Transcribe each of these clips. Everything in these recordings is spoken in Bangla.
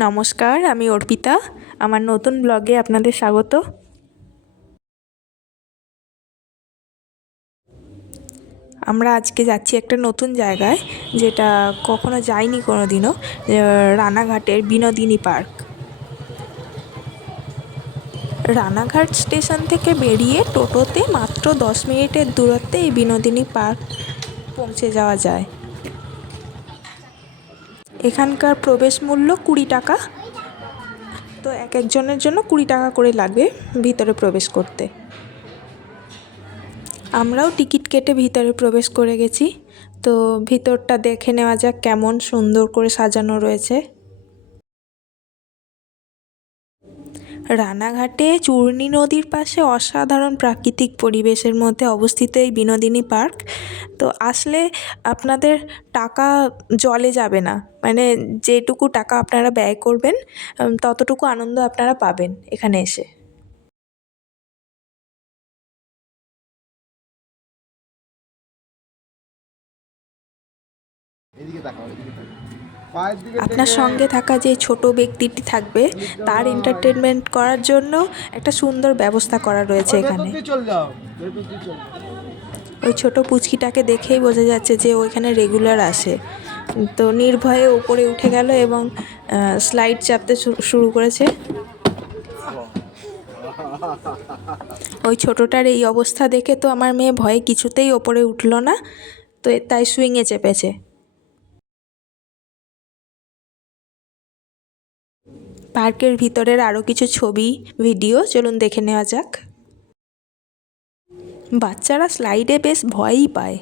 নমস্কার, আমি অর্পিতা। আমার নতুন ব্লগে আপনাদের স্বাগত। আমরা আজকে যাচ্ছি একটা নতুন জায়গায়, যেটা কখনো যাইনি কোনো দিনও, রানাঘাটের বিনোদিনী পার্ক। রানাঘাট স্টেশন থেকে বেরিয়ে টোটোতে মাত্র 10 মিনিটের দূরত্বে এই বিনোদিনী পার্ক পৌঁছে যাওয়া যায়। এখানকার প্রবেশ মূল্য 20 টাকা, তো এক একজনের জন্য 20 টাকা করে লাগবে ভিতরে প্রবেশ করতে। আমরাও টিকিট কেটে ভিতরে প্রবেশ করে গেছি। তো ভিতরটা দেখে নেওয়া যাক কেমন সুন্দর করে সাজানো রয়েছে। রানাঘাটে চূর্ণী নদীর পাশে অসাধারণ প্রাকৃতিক পরিবেশের মধ্যে অবস্থিত এই বিনোদিনী পার্ক। তো আসলে আপনাদের টাকা জলে যাবে না, মানে যেটুকু টাকা আপনারা ব্যয় করবেন ততটুকু আনন্দ আপনারা পাবেন এখানে এসে। আপনার সঙ্গে থাকা যে ছোট ব্যক্তিটি থাকবে তার এন্টারটেনমেন্ট করার জন্য একটা সুন্দর ব্যবস্থা করা রয়েছে এখানে। ওই ছোট পুচকিটাকে দেখেই বোঝা যাচ্ছে যে ওইখানে রেগুলার আসে। তো নির্ভয়ে উপরে উঠে গেল এবং স্লাইড চাপতে শুরু করেছে। ওই ছোটটার এই অবস্থা দেখে তো আমার মেয়ে ভয়ে কিছুতেই ওপরে উঠল না, তো তাই সুইংয়ে চেপেছে। পার্কের ভিতরের আরও কিছু ছবি ভিডিও চলুন দেখে নেওয়া যাক। বাচ্চারা স্লাইডে বেশ ভয়ই পায়,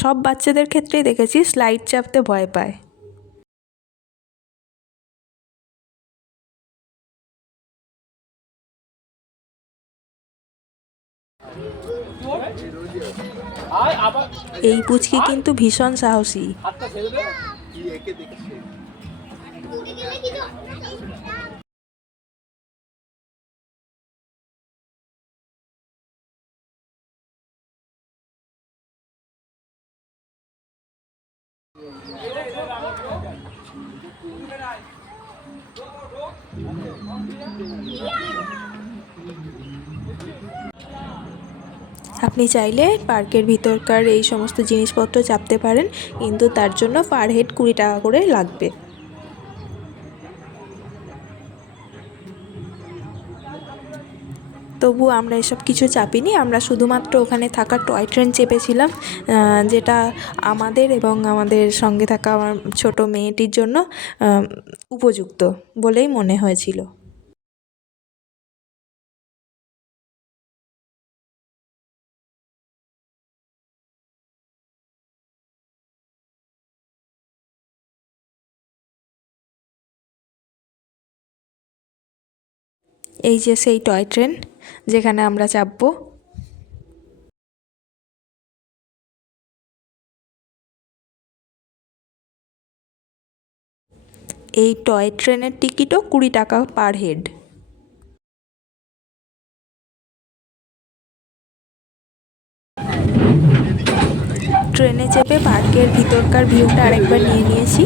সব বাচ্চাদের ক্ষেত্রেই দেখেছি স্লাইড চাপতে ভয় পায়। এই পুচকি কিন্তু ভীষণ সাহসী। আপনি চাইলে পার্কের ভিতরকার এই সমস্ত জিনিসপত্র চাপতে পারেন, কিন্তু তার জন্য পার হেড 20 টাকা করে লাগবে। তবু আমরা এসব কিছু চাপিনি, আমরা শুধুমাত্র ওখানে থাকা টয় ট্রেন চেপেছিলাম, যেটা আমাদের এবং আমাদের সঙ্গে থাকা আমার ছোট মেয়েটির জন্য উপযুক্ত বলেই মনে হয়েছিল। এই যে সেই টয় ট্রেন যেখানে আমরা চাপবো। এই টয় ট্রেনের টিকিটও 20 টাকা পার হেড। ট্রেনে চেপে পার্কের ভিতরকার ভিউটা আরেকবার নিয়ে নিয়েছি।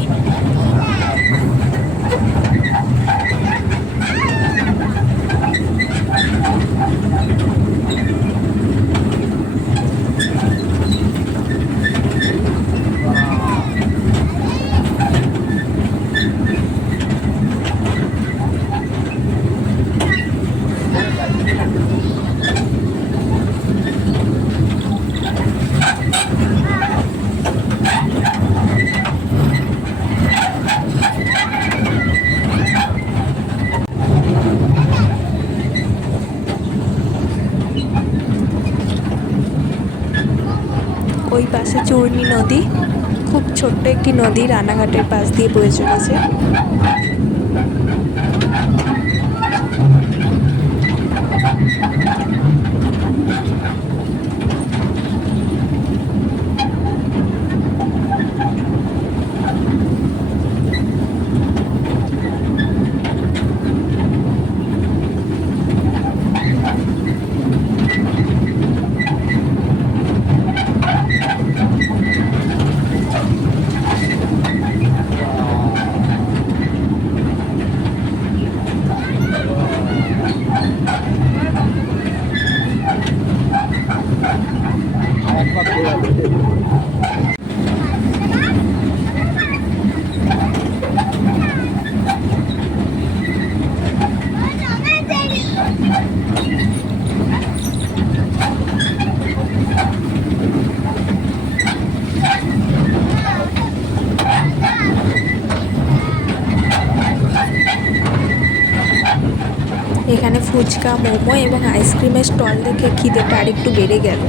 ওই পাশে চূর্ণী নদী, খুব ছোট্ট একটি নদী রানাঘাটের পাশ দিয়ে বয়ে চলেছে। এখানে ফুচকা, মোমো এবং আইসক্রিমের স্টল দেখে খিদেটা আরেকটু বেড়ে গেল।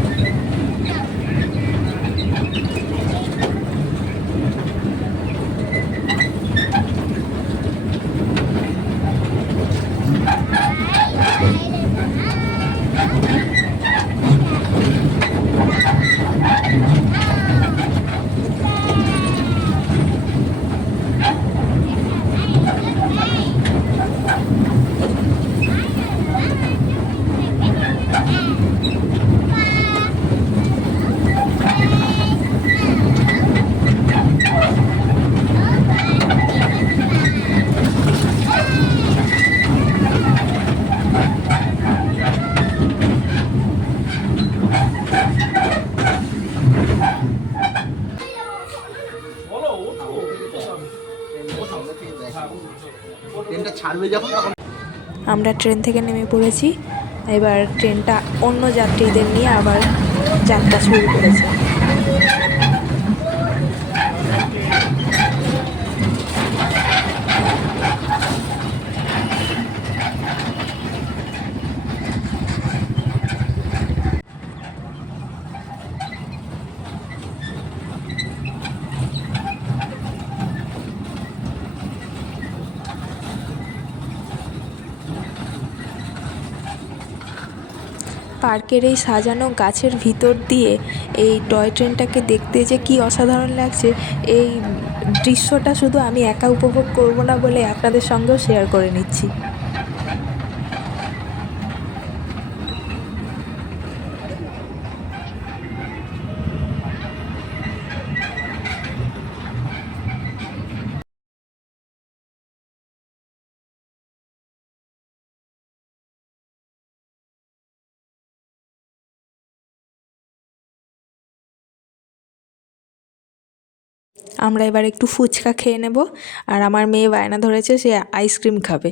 আমরা ট্রেন থেকে নেমে পড়েছি। এবার ট্রেনটা অন্য যাত্রীদের নিয়ে আবার যাত্রা শুরু করেছে। পার্কের এই সাজানো গাছের ভিতর দিয়ে এই টয় ট্রেনটাকে দেখতে যে কী অসাধারণ লাগছে, এই দৃশ্যটা শুধু আমি একা উপভোগ করব না বলে আপনাদের সঙ্গেও শেয়ার করে নিচ্ছি। আমরা এবার একটু ফুচকা খেয়ে নেব, আর আমার মেয়ে বায়না ধরেছে সে আইসক্রিম খাবে।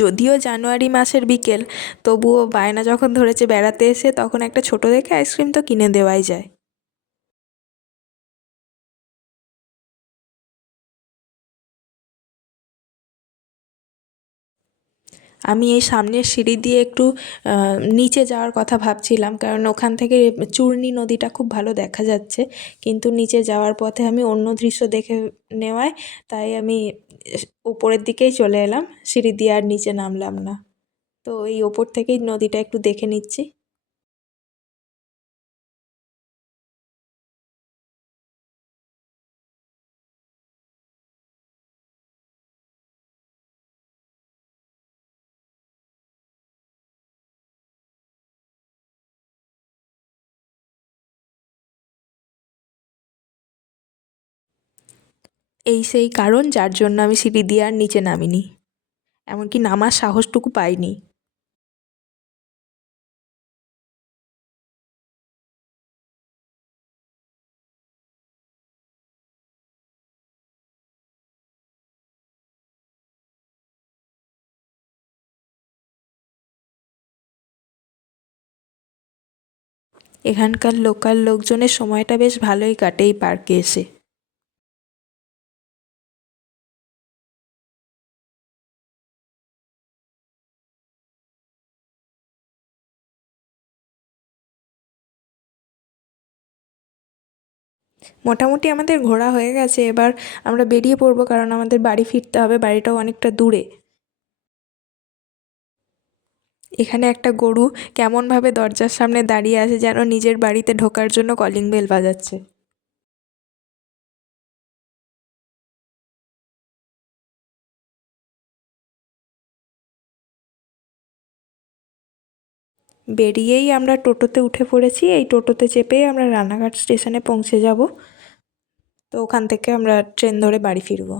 যদিও জানুয়ারি মাসের বিকেল, তবুও বায়না যখন ধরেছে বেড়াতে এসে, তখন একটা ছোট দেখে আইসক্রিম তো কিনে দেওয়াই যায়। আমি এই সামনের সিঁড়ি দিয়ে একটু নিচে যাওয়ার কথা ভাবছিলাম, কারণ ওখান থেকে চূর্ণী নদীটা খুব ভালো দেখা যাচ্ছে, কিন্তু নিচে যাওয়ার পথে আমি অন্য দৃশ্য দেখে নেওয়ায় তাই আমি উপরের দিকেই চলে এলাম, সিঁড়ি দিয়ে আর নিচে নামলাম না। তো এই ওপর থেকেই নদীটা একটু দেখে নিচ্ছি। এই সেই কারণ যার জন্য আমি সিঁড়ি দিয়ে আর নিচে নামিনি, এমনকি নামার সাহসটুকু পাইনি। এখানকার লোকাল লোকজনের সময়টা বেশ ভালোই কাটে এই পার্কে এসে। মোটামুটি আমাদের ঘোরা হয়ে গেছে, এবার আমরা বেরিয়ে পড়বো, কারণ আমাদের বাড়ি ফিরতে হবে, বাড়িটাও অনেকটা দূরে। এখানে একটা গরু কেমনভাবে দরজার সামনে দাঁড়িয়ে আছে, যেন নিজের বাড়িতে ঢোকার জন্য কলিং বেল বাজাচ্ছে। বেরিয়েই আমরা টোটোতে উঠে পড়েছি, এই টোটোতে চেপেই আমরা রানাঘাট স্টেশনে পৌঁছে যাব। তো ওখান থেকে আমরা ট্রেন ধরে বাড়ি ফিরবো।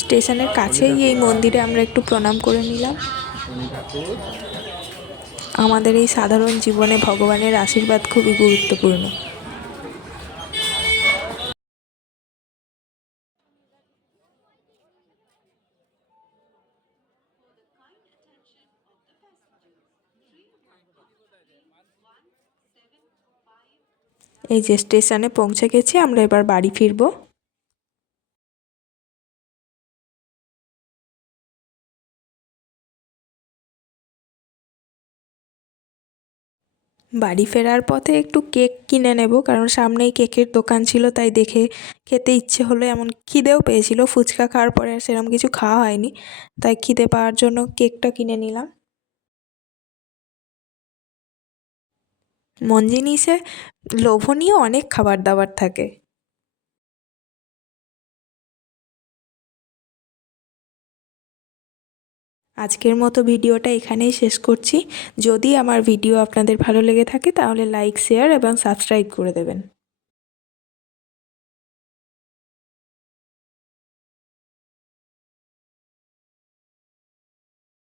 স্টেশনের কাছেই এই মন্দিরে আমরা একটু প্রণাম করে নিলাম। আমাদের এই সাধারণ জীবনে ভগবানের আশীর্বাদ খুবই গুরুত্বপূর্ণ। এই যে স্টেশনে পৌঁছে গেছি, আমরা এবার বাড়ি ফিরবো। বাড়ি ফেরার পথে একটু কেক কিনে নেব, কারণ সামনেই কেকের দোকান ছিল, তাই দেখে খেতে ইচ্ছে হলো। এমন খিদেও পেয়েছিল, ফুচকা খাওয়ার পরে আর সেরকম কিছু খাওয়া হয়নি, তাই খিদে পাওয়ার জন্য কেকটা কিনে নিলাম। মঞ্জিনিসে লোভনীয় অনেক খাবার দাবার থাকে। আজকের মতো ভিডিওটা এখানেই শেষ করছি। যদি আমার ভিডিও আপনাদের ভালো লেগে থাকে তাহলে লাইক, শেয়ার এবং সাবস্ক্রাইব করে দেবেন।